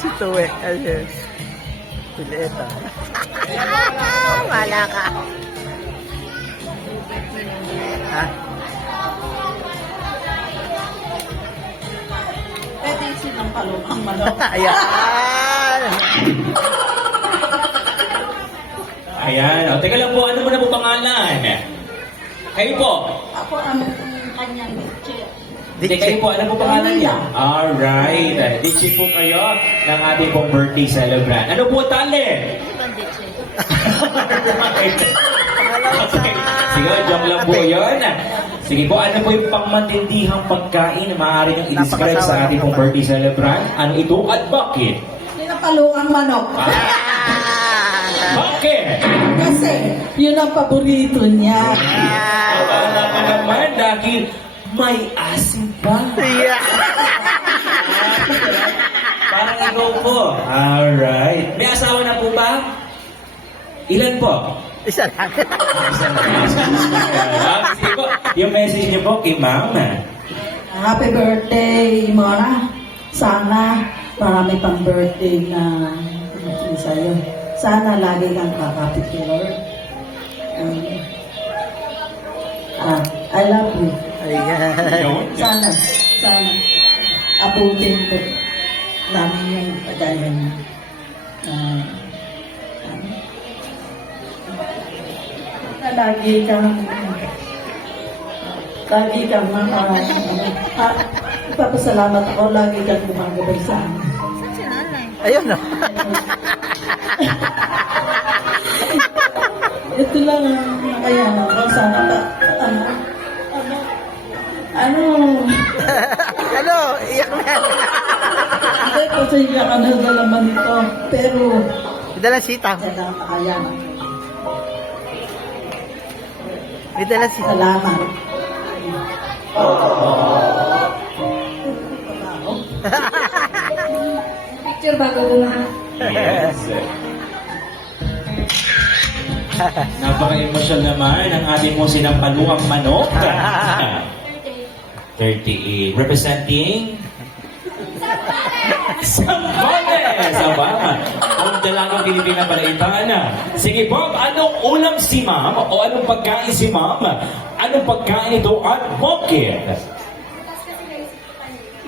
Si Tuwe. Ayun. Pileta. Wala ka. Ha? Pwede silang palumang manok. Ayan. Ayan. O, teka lang po, ano mo na po pangalan? Kayo po. Ako ang kanyang chair. Hindi kayo po, ano po pangalan niya? Alright. Ditchy po kayo ng ating pong birthday celebrant. Ano po talent? Okay. Sige, joke lang po yun. Sige po, ano po yung pangmatindihang pagkain na maaari niyong i-describe sa ating pong birthday celebrant? Ano ito at bakit? Pinapaluang manok. Bakit? Kasi yun ang paborito niya. Wala ka naman dahil may asim pa. Yeah. Parang ikaw po. Alright. May asawa na po ba? Ilan po? Isa lang. Sige po, yung message niyo po kay Ma'am. Happy birthday, Mona. Sana marami pang birthday na dumating sa'yo. Sana lagi kang kakapit kay Lord. I love you. Ayan. Sana abutin ko namin yung kagaya niya. Lagi kang ipapasalamat ako, lagi kang gumagabay sa amin. Ayun no. Ito lang ang nakayanan ko. Sana Ano? Iyak na yan. hindi ko sa iya ka nagdalaman ito. Pero, Dala sitaw. yan ang nakayanan. May dala sitaw. Salamat. Picture bago bumaha. Yes. Napaka-emosyal naman ang ating mo sinampaluang manok. 38. Representing Zambales! Abama. Ang dalagang Pilipina Balaitan. Sige Bob, anong ulam si Ma'am? O anong pagkain si Ma'am? Anong pagkain ito at bakit?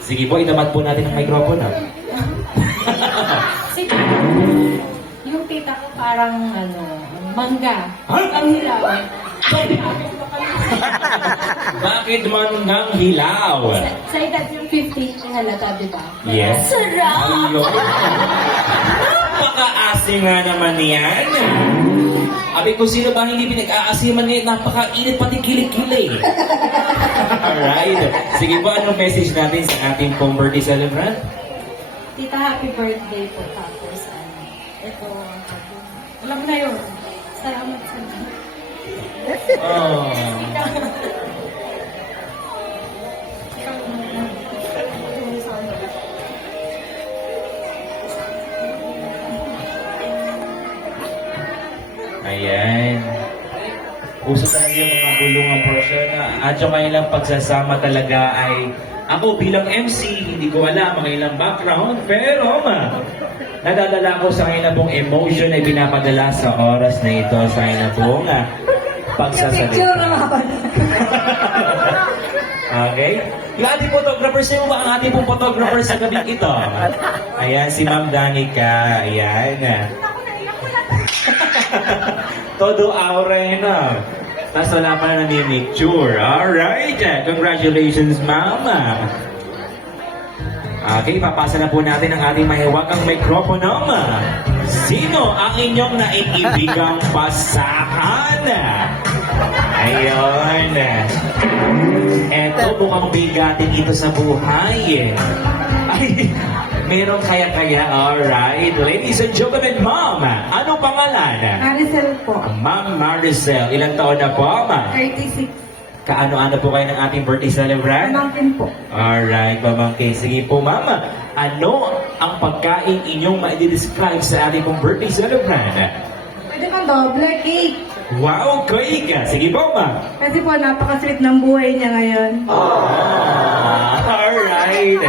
Sige po, itamat po natin ang microphone. Yung tita ko parang mangga. Ha? Ang hilaw. Bakit manggang hilaw? Sa edad yung 50, halata, di ba? Yes. Sarap! Ayun. Napaka-asim nga naman yan. Abi ko sino ba hindi pinag-aasiman niya? Napaka-init pati kilig-kilig. Alright. Sige po, anong message natin sa ating pong birthday celebrant? Tita, happy birthday po. Tapos, ito, alam mo na yun. Salamat sa Oh. Ayan. Puso talaga yung mga bulungang portion. At yung kanilang pagsasama talaga ay ako bilang MC, hindi ko alam ang kanilang background, pero nadadala ko sa kanilang pong emotion na pinapadala sa oras na ito sa kanilang pong pagsasalita. Okay? Yung ating photographer, sino ba ang ating pong photographer sa gabing ito? Ayan, si Ma'am Danica. Ayan. Todo aura yun ah. Tapos wala pa na namimicture. Alright. Congratulations, Ma'am. Okay, papasa na po natin ang ating mahiwagang mikropono. Sino ang inyong naiibigang pasakan? Ayun. Eto, mukhang bigatin ito sa buhay. Ay, meron kaya-kaya. Alright. Ladies and gentlemen, Ma'am, anong pangalan? Maricel po. Ma'am Maricel, ilang taon na po, Ma'am? 36. Kaano-ano po kayo ng ating birthday celebrant? Pamangkin po. Alright, pamangkin. Sige po, Mama. Ano ang pagkain inyong ma-describe sa ating pong birthday celebrant? Pwede kang doble cake. Wow, cake! Sige po, Ma'am. Kasi po, napaka-sweet ng buhay niya ngayon. Alright.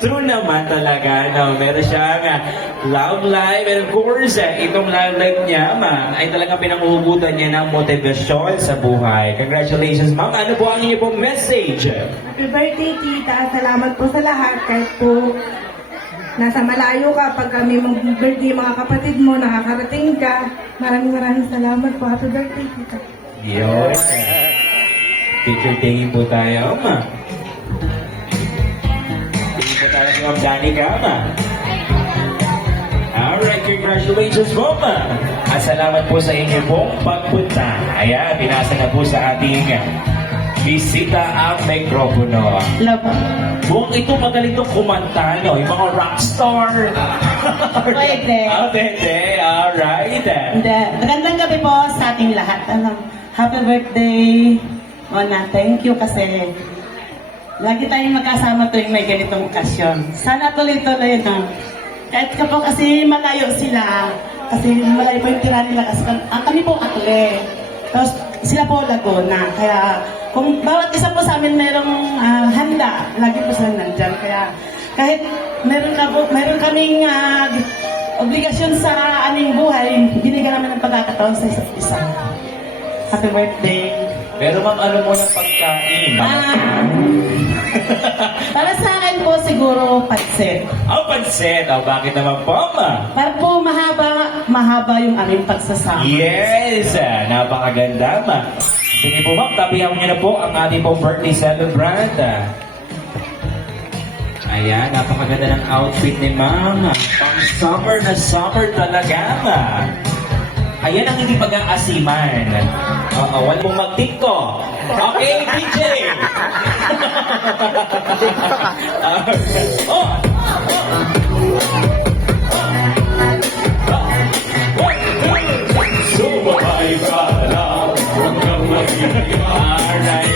true naman talaga, no? Meron siyang love life. And of course, itong love life niya, ma'am, ay talagang pinanguhugutan niya ng motivasyon sa buhay. Congratulations, ma'am. Ano po ang inyong pong message? Happy birthday, tita. Salamat po sa lahat. Kahit po nasa malayo ka, pag kami mag-birthday, mga kapatid mo, nakakarating ka. Maraming salamat po. Happy birthday, tita. Yun. Picture taking po tayo, ma'am. Tingin po tayo si Ma'am Danica, ma'am. Alright, congratulations po, ma'am. At salamat po sa inyo pong pagpunta. Ayan, pinasa na po sa ating bisita ang mikropono. Love. Kung ito magaling itong kumanta, no? Yung mga rockstar. Pwede. Pwede. Alright. Hindi. Magandang gabi po sa ating lahat. Happy birthday, Mona. Thank you kasi lagi tayong magkasama tuwing may ganitong okasyon. Sana tuloy-tuloy na. Kahit ka po kasi malayo sila. Kasi malayo po yung tira nila. Kasi kami po Akle. Tapos sila po Laguna. Kaya kung bawat isa po sa amin merong handa, lagi po sila nandyan. Kaya kahit meron kaming obligasyon sa aming buhay, binigyan namin ng pagkakataon sa isa't isa. Happy birthday. Pero ma'am, ano mo ng pagkain? Para sa akin po siguro pansit. Pansit. Bakit naman po, ma'am? Para po mahaba yung aming pagsasama. Yes! Napakaganda, ma'am. Sige po, ma'am. Tabihan niyo na po ang ating pong birthday celebrant. Ayan, napakaganda ng outfit ni ma'am. Pang summer na summer talaga, ma'am. Ayan ang hindi pag-aasiman. Wala mong magtiko. Okay, DJ! Sumabay ka lang hanggang mag-alright.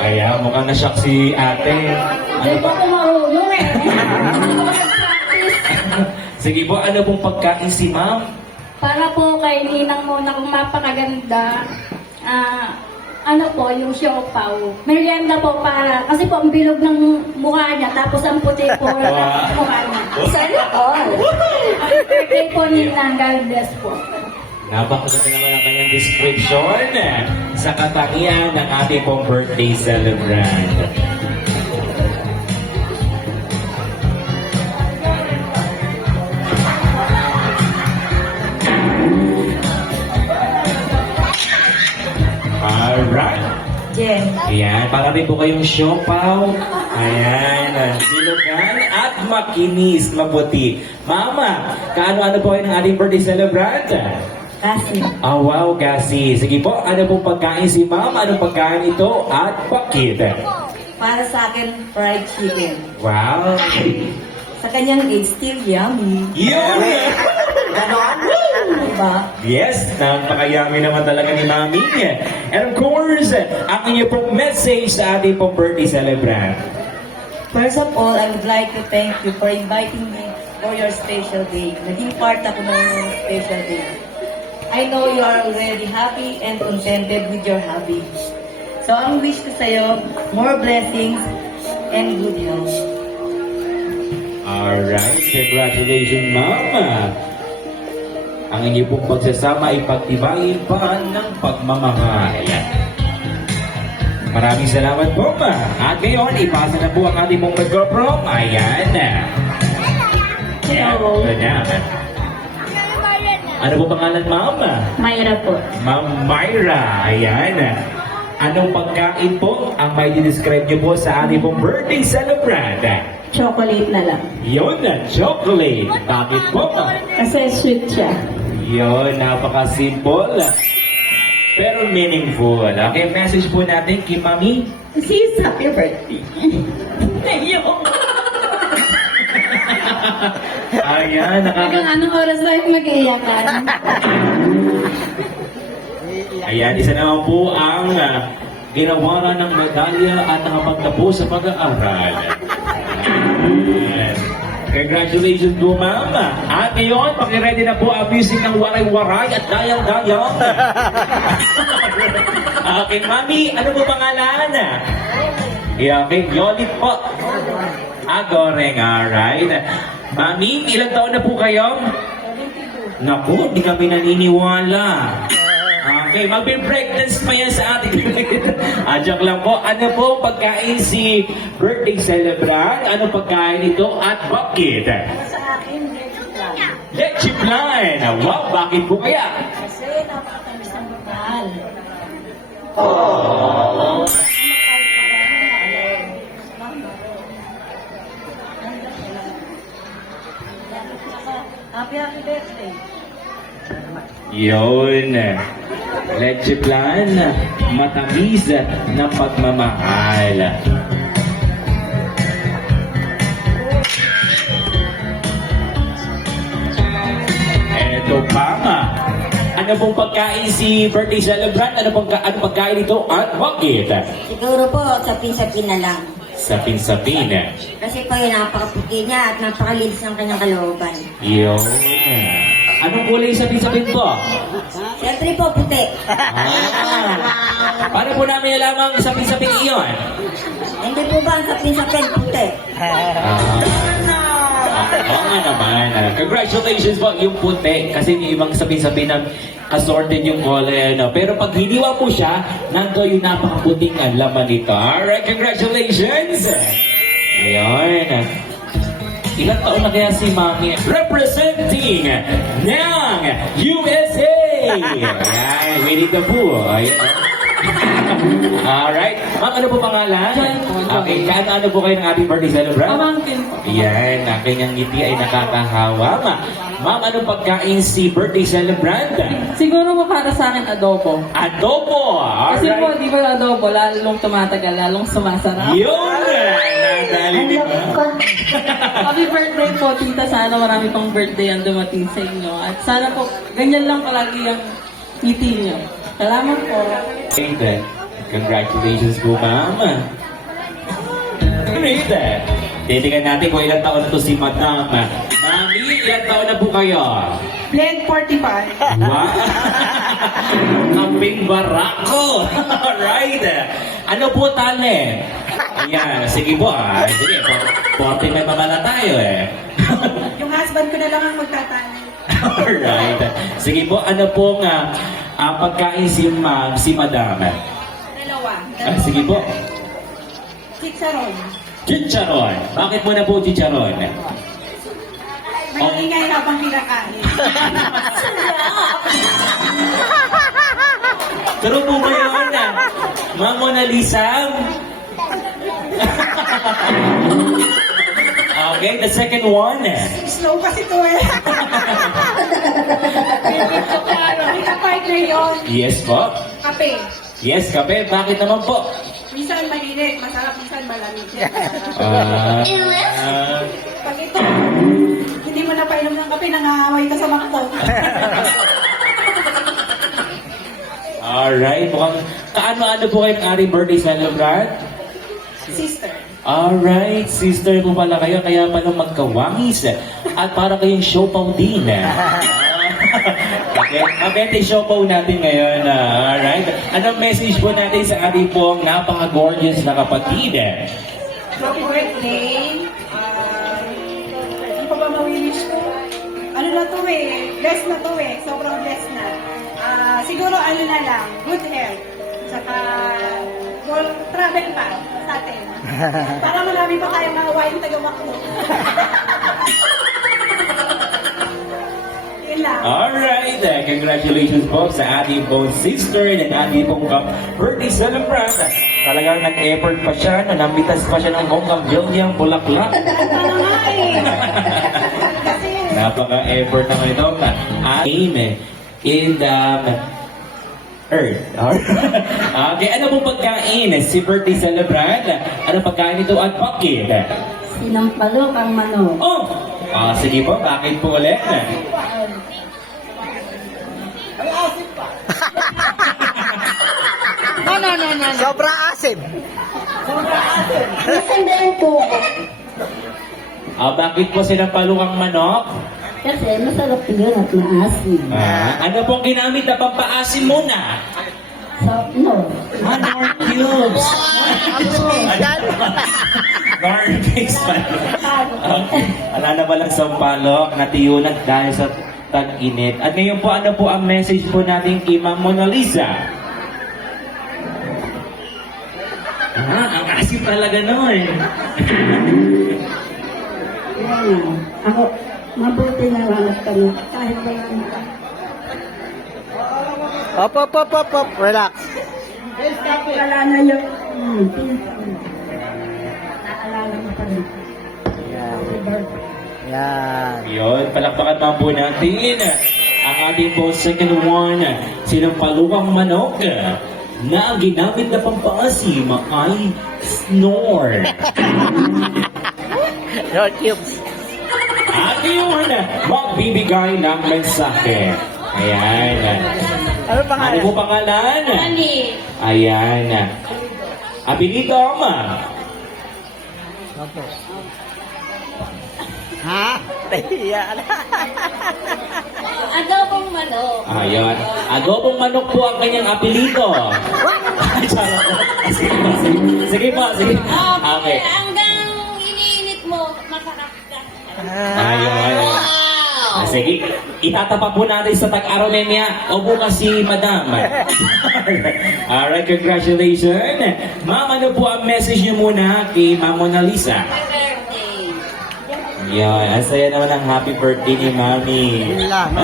Kaya mukhang na-shock si ate. Ano ba? Sige po, ano pong pagkain si ma'am? Para po kay Ninang Mona kung mapakaganda, ano po, yung siopaw. Merienda po para, kasi po ang bilog ng mukha niya, tapos ang puti po ng mukha niya. Sana all. Happy birthday po, Ninang. God bless po. Napakaganda naman ang kanyang description sa katangian ng ating pong birthday celebrant. Alright. Jen. Ayan, para rin po kayong siopaw. Ayan, bilugan at makinis, maputi. Mama, kaano-ano po kayo ng ating birthday celebrant? Kasi. Wow, Gasi. Sige po, ano pong pagkain si ma'am? Anong pagkain ito at bakit? Para sa akin, fried chicken. Wow. Sa kanyang age, still yummy. Yun! Ganon? Diba? Yes, napakayami naman talaga ni Mami. And of course, ang inyo pong message sa ating pong birthday celebrant. First of all, I would like to thank you for inviting me for your special day. Naging part ako ng special day. I know you are already happy and contented with your hobby. So, ang wish ko sa'yo, more blessings and good health. Alright, congratulations, Mama. Ang inyo pong pagsasama ay pagtibayin pa ng pagmamahal. Maraming salamat po, Ma. At ngayon, ipasa na po ang ating mong mag-GoPro. Ayan na. Hello. Ayan na. Ano po pangalan, Mama? Mayra po. Ma'am Myra, ayan. Anong pagkain po ang may describe niyo po sa ating pong birthday celebrant? Chocolate na lang. Yun na, chocolate. Bakit po? Kasi sweet siya. Yun, napaka-simple. Pero meaningful. Okay, message po natin kay Mami. Sis, happy birthday. Ayan, Hanggang anong oras tayo mag-iiyakan? Ayan, isa naman po ang ginawa ng medalya at nakapagtapos sa pag-aaral. Ayan. Congratulations po, Mama. At ngayon, pakiready na po ang music ng waray-waray at dayang-dayang. Okay, Mami, ano po pangalan? Okay, Yolit po. Goreng, alright. Mami, ilang taon na po kayo? Naku, di kami naniniwala. Okay, magbe-breakdance pa yan sa ating joke lang po. Ano po pagkain si birthday celebrant? Ano pagkain ito at bakit? Sa akin, Leche plan! Wow, bakit po kaya? kasi napakatamis ng bakal. Happy birthday. Yun. Leche plan, matamis na pagmamahal. Eto pa nga. Ano pong pagkain si birthday celebrant? Ano pagkain ito at bakit? Siguro po, sapin-sapin na lang. Sapin-sapin. Kasi po yun, napakaputi niya at napakalinis ng kanyang kalooban. Yun. Anong kulay sapin-sapin po? Siyempre po, puti. Paano po namin alamang sapin-sapin iyon? Hindi po ba ang sapin-sapin puti? Oo nga naman. Congratulations po yung puti. Kasi yung ibang sapin-sapin na assorted yung kulay. Ano. Pero pag hiniwa mo siya, nando yung napakaputing ang laman nito. Alright, congratulations! Ayan. Ilang taon na kaya si Mami representing ng USA? Ayan, Winnie the Pooh. Ayan. Alright. Ma'am, ano po pangalan? Okay, ano po kayo ng happy birthday celebrant? Pamangkin po. Yan, aking ang ngiti ay nakakahawa. Ma'am, anong pagkain si birthday celebrant? Siguro po para sa akin adobo. Adobo! Kasi po, Alright. di ba adobo, lalong tumatagal, lalong sumasarap. Yun! Nadali di ba? Happy birthday po, tita. Sana marami pang birthday ang dumating sa inyo. At sana po, ganyan lang palagi ang ngiti nyo. Salamat po. Great. Congratulations po, ma'am. Great. Titigan natin kung ilang taon na to si Madam. Mami, ilang taon na po kayo? Blend 45. Wow! Kambing barako! Alright! Ano po talent? Ayan, sige po Sige, 40 may mamala tayo Yung husband ko na lang ang magtatanong. Alright. Sige po, ano po nga pagkain si Madam? Dalawa. Sige po. Chicharon. Chicharon. Bakit mo na po chicharon? Maingay na pang kinakain. Turo po ba yun? Ma'am Mona Lisa? Okay, the second one. Slow kasi to eh. Pinapart na yun. Yes po. Kape. Yes, kape. Bakit naman po? Minsan mainit, masarap, minsan malamig. Pag ito, hindi mo na painom ng kape, nangangaway ka sa makto. Alright, mukhang kaano-ano po kayong aring birthday celebrant? Sister. Alright, sister po pala kayo, kaya pala magkawangis. At para kayong siopaw din. Okay, mabente siopaw natin ngayon. Alright, anong message po natin sa ating pong napaka-gorgeous na kapatid? Happy birthday. Hindi pa ba mawilish ko? Ano na to eh? Blessed na to eh. Sobrang blessed na. Siguro ano na lang, good health. Saka, travel pa sa atin. Para marami pa tayong nawain taga-maklo. Yun lang. Alright, congratulations po sa ating pong sister and ating pong birthday celebrant. Talagang nag-effort pa siya, nanamitas pa siya ng bonggang bulaklak. Ano nga eh. Kasi, Napaka-effort naman ito. Aim in the earth. Okay, ano pong pagkain si birthday celebrant? Ano pagkain ito at bakit? Sinampalok ang manok. Oh! Sige po, bakit po ulit? Sobra asim. Masandaan po. Bakit po sinampalukang manok? Kasi masarap yun at maasim. Ano pong ginamit na pampaasim muna? So, no. Manok cubes. Garbage man. Okay. Wala na palang sampalok, natiyunan dahil sa tag-init. At ngayon po, ano po ang message po natin kay Ma'am Mona Lisa? Ang asim talaga noon. Ako, mabuti na lang kami. Kahit wala na. Op. Relax. Wala na yung naalala mo pa rin. Yan. Yan. Yun, palakpakan pa po natin ang ating po second one, sinampalukang manok na ang ginamit na pampasim ay snore. Your cubes. At yun, magbibigay ng mensahe. Ayan. Ano Ano pangalan? po pangalan? Ayan. Apelido, ma. Opo. Ha? Yan. Adobong manok. Ayan. Adobong manok po ang kanyang apelido. Charot. Sige po, sige. Okay. Hanggang iniinit mo, makakakita. Ayun. Sige, itatapa po natin sa tag-araw niya o bukas si Madam. Alright, congratulations. Ma'am, ano po ang message niyo muna kay Ma'am Mona Lisa? Yan, ang saya naman ang happy birthday ni Mami. Yun lang.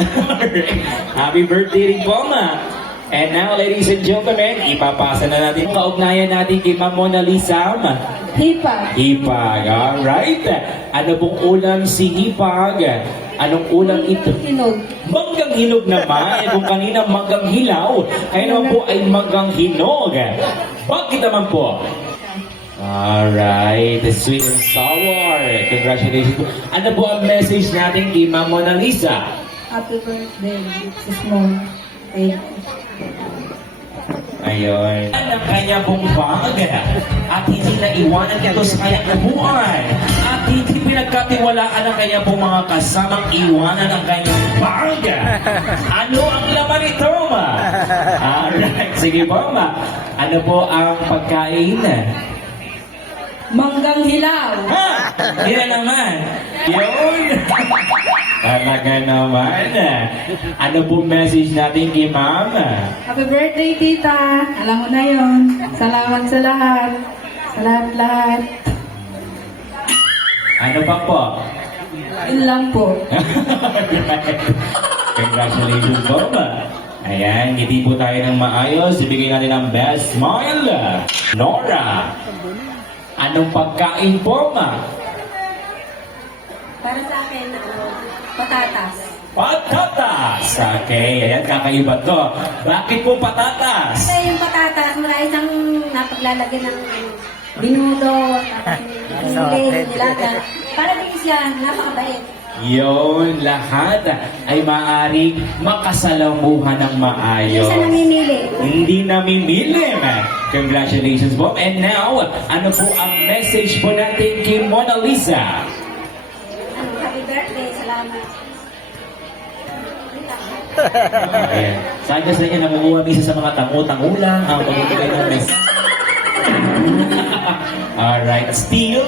Happy birthday rin po, Ma. And now, ladies and gentlemen, ipapasa na natin ang kaugnayan natin kay Ma'am Mona Lisa. Hipa. Hipag, alright. Ano pong ulam si Hipag? Anong ulam ito? Hinog. Manggang hinog naman. Kung kanina manggang hilaw, kaya naman po ay manggang hinog. Bakit naman po? Alright, the sweet and sour. Congratulations po. Ano po ang message natin kay Ma'am Mona Lisa? Happy birthday, Mrs. Mon. Thank you. Ayun. Ang kanya pong bag at hindi na iwanan ito sa kanyang buhay at hindi pinagkatiwalaan ang kanya pong mga kasamang iwanan ang kanyang bag. Ano ang laman ito, ma? Alright, sige po, ma. Ano po ang pagkain? Manggang hilaw. Ha? Yan naman. Yun. Talaga naman. Ano po message natin kay ma'am? Happy birthday, tita. Alam mo na yon. Salamat sa lahat. Sa lahat-lahat. Ano pa po? Yun lang po. Congratulations po, ma. Ayan, ngiti po tayo ng maayos. Ibigay natin ang best smile. Nora. Anong pagkain po, ma? Para sa akin, patatas. Patatas! Okay, ayan, kakaiba to. Bakit po patatas? Kasi yung patatas, marami siyang napaglalagyan ng binudo, tapos yung nilaga. Para din siya, napakabait. Yun, lahat ay maaaring makasalamuhan ng Hindi maayos. siya namimili. Hindi namimili, ma. Congratulations po. And now, ano po ang message po natin kay Mona Lisa? Happy birthday, salamat. Ayan. Saan gusto niya nangunguha minsan sa mga tangu-tangulang ang pagbibigay ng message? Alright, still,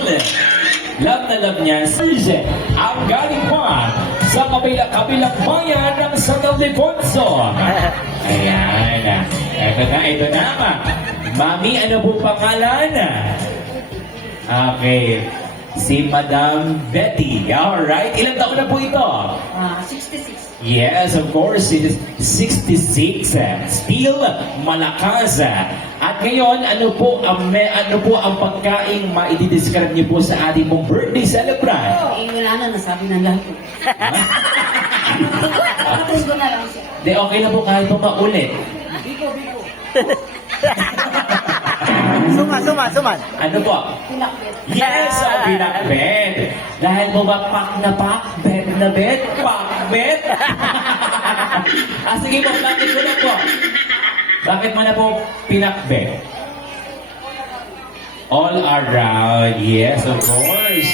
love na love niya, Serge, ang galing pa sa kabilang bayan ng San Ildefonso. Ayan, ito na. Mami, ano po pangalan? Okay, si Madam Betty. Alright, ilang taon na po ito? 66. Yes, of course, it is 66. Still malakas. At ngayon, ano po ang pagkaing maididescribe niyo po sa ating pong birthday celebrant? Wala na, nasabi na lahat. Tapos ko na lang siya. Di, okay na po kahit po maulit. Suman. Ano po? Pinakbet. Yes, pinakbet. Dahil mo ba pak na pak, bet na bet, pak bet? Sige po, bakit mo na po? Bakit mo na po pinakbet? All around, yes, of course.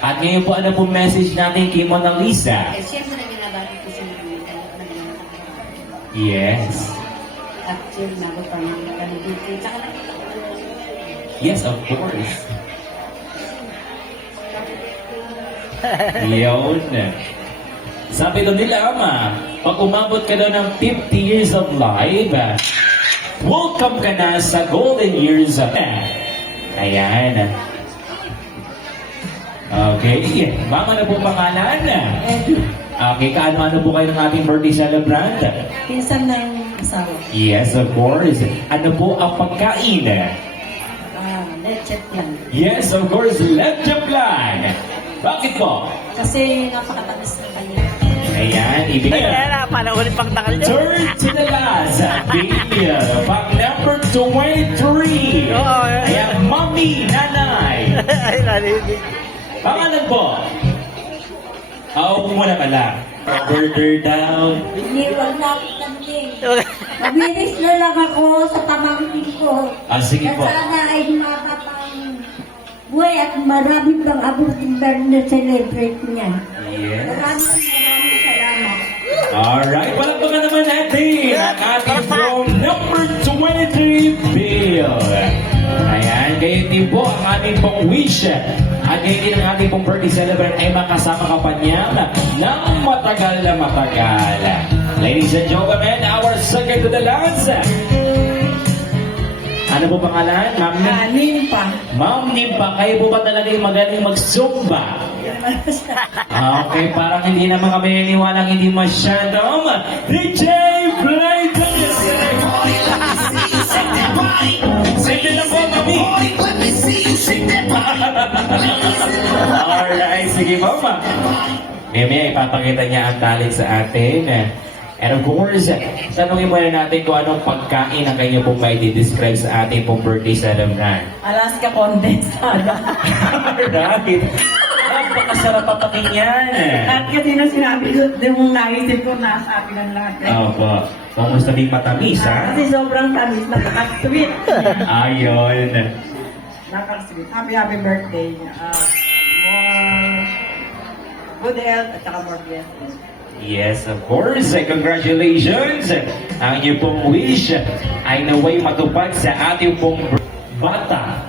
At ngayon po, ano po message natin kay Mona Lisa? Siyempre na ginabati ko siya ng Yes. actually, nabot pa ng kanibiti. Tsaka nakita ko Yes, of course. Yun. Sabi ko nila, pag umabot ka daw ng 50 years of life, welcome ka na sa golden years. Ayan. Okay. Mama, ano po pangalan? Okay, kaano-ano po kayo ng ating birthday celebrant? Pinsan ng asawa. Yes, of course. Ano po ang pagkain? Leche yan. Yes, of course, leche plan. Bakit po? Kasi napakatamis ng kanya. Ayan, ibigay. Kaya na, panahon pang takal nyo. Turn to the last. Bill, pack number 23. Oo, Ayan, Mami, Nanay. Ay, narinig. Pangalan po? Ako muna pala. Order down. Hindi, wag na akong tanting. Mabilis na lang ako sa pamangkin ko. Sige po. Na sana ay mapapang buhay at marami pang abuting na celebrate niya. Yes. Maraming salamat. Alright, walang pa naman natin ang ating from number 23, Bill. Ayan, kayo din po ang ating pong wish. At kayo din ang ating pong birthday celebrant ay makasama ka pa niya ng matagal na matagal. Ladies and gentlemen, our second to the last. Ano po pangalan? Ma'am Nimpa. Ma'am Nimpa, kayo po ba talaga yung magaling mag-zumba? Okay, parang hindi naman kami naniwalang hindi masyadong DJ Play the music! Sige na po, mami! Alright, sige po, ma. Mimi, ipapakita niya ang talent sa atin. And of course, tanungin muna natin kung anong pagkain ang kanyo pong may describe sa ating pong birthday celebrant. Alaska condensada. Alright. Napakasarap papakin yan. At kasi na sinabi ko, yung naisip ko, nasa akin ang lahat. Opo. Kung gusto din matamis, ha? Kasi sobrang tamis, napaka-sweet. Ayun. Napaka-sweet. Happy birthday. More good health at saka more blessings. Yes, of course. Congratulations. Ang inyong pong wish ay naway matupad sa ating pong bata.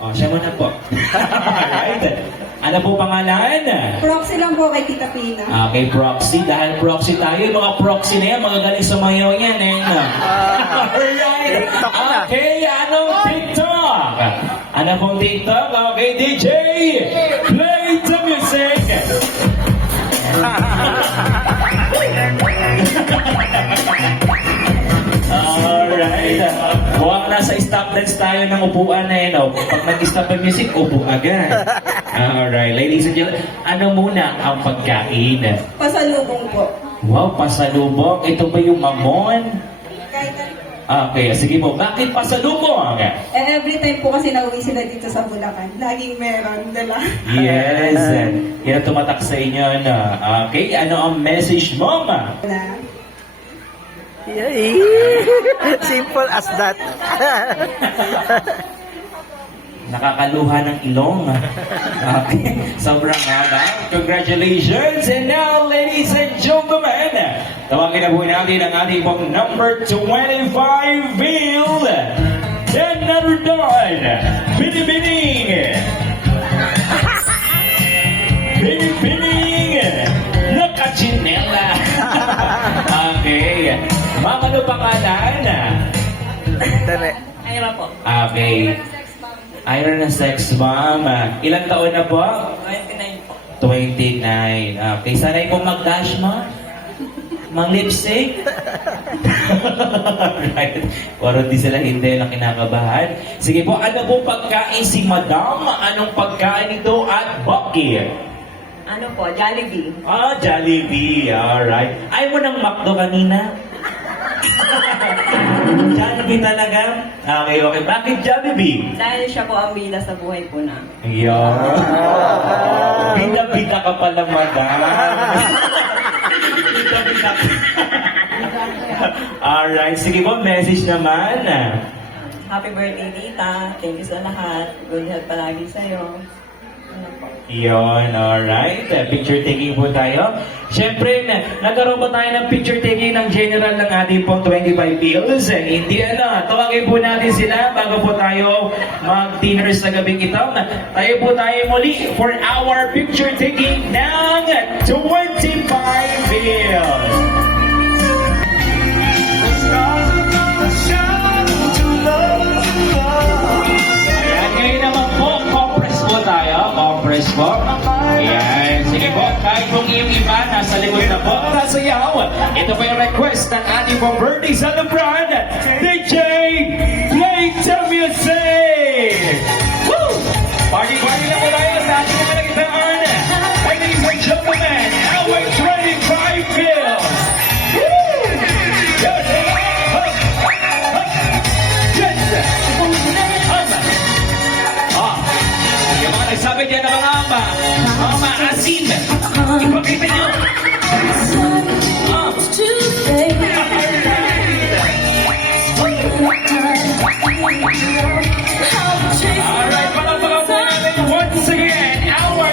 Oh, siya muna po. Alright. Ano po pangalan? Proxy lang po kay Tita Pina. Okay, proxy. Dahil proxy tayo, yung mga proxy na yan, magagaling sumayaw yan, eh. Alright. TikTok na. Okay, anong TikTok? Ano pong TikTok? Okay, DJ, play the music. Alright. Mukhang nasa stop dance tayo ng upuan na yun. Pag nag-stop ang music, upo agad. Alright, ladies and gentlemen, ano muna ang pagkain? Pasalubong po. Wow, pasalubong. Ito ba yung mamon? Kahit Okay, sige po. Bakit pasalubong? every time po kasi nauwi sila dito sa Bulacan, laging meron, diba? Yes. Yan ang tumatak sa inyo. No? Okay, ano ang message mo, ma? Na, Yay. Simple as that. Nakakaluha ng ilong. Okay, sobrang haba. Congratulations! And now, ladies and gentlemen, tawagin na po natin ang ating pong number 25, Bill. And number 9, Binibining. Binibining. Nakachinela. Okay. Ma'am, ano pangalan? Tere. Ayra po. Okay. Iron na sex, ma'am. Ilang taon na po? 29 po. 29. Okay, sanay kong mag-dash, ma'am. Mang-lipstick. Right. Pero di sila hindi na kinakabahan. Sige po, ano po pagkain si Madam? Anong pagkain ito at bakit? Ano po, Jollibee. Jollibee. Alright. Ayaw mo ng McDo kanina? Jollibee talaga? Okay. Bakit Jollibee? Dahil siya po ang bila sa buhay po na. Yan. Bida-bida ka pala, madam. Bida-bida ka. Alright. Sige po, message naman. Happy birthday, Tita. Thank you sa lahat. Good health palagi sa'yo. Yun, alright. Picture taking po tayo. Siyempre, nagkaroon po tayo ng picture taking ng general ng ating pong 25 bills. Hindi tawagin po natin sila bago po tayo mag-dinner sa gabing ito. Tayo po tayo muli for our picture taking ng 25 bills. Ayan, ngayon naman po, compress po tayo. Compress po. Ayan, sige po. Kahit kung yung iba, nasa likod na po. Nasayaw. Ito po yung request ng ating pong birthday celebrant, DJ Play the Music! Woo! Party-party na po tayo sa ating mga nagitaan. Ladies and gentlemen, our 25 bills! Woo! Yes! Yes! Yung mga nagsabi dyan na mga maasim. Ipakita nyo. Alright, palapakaw po natin once again our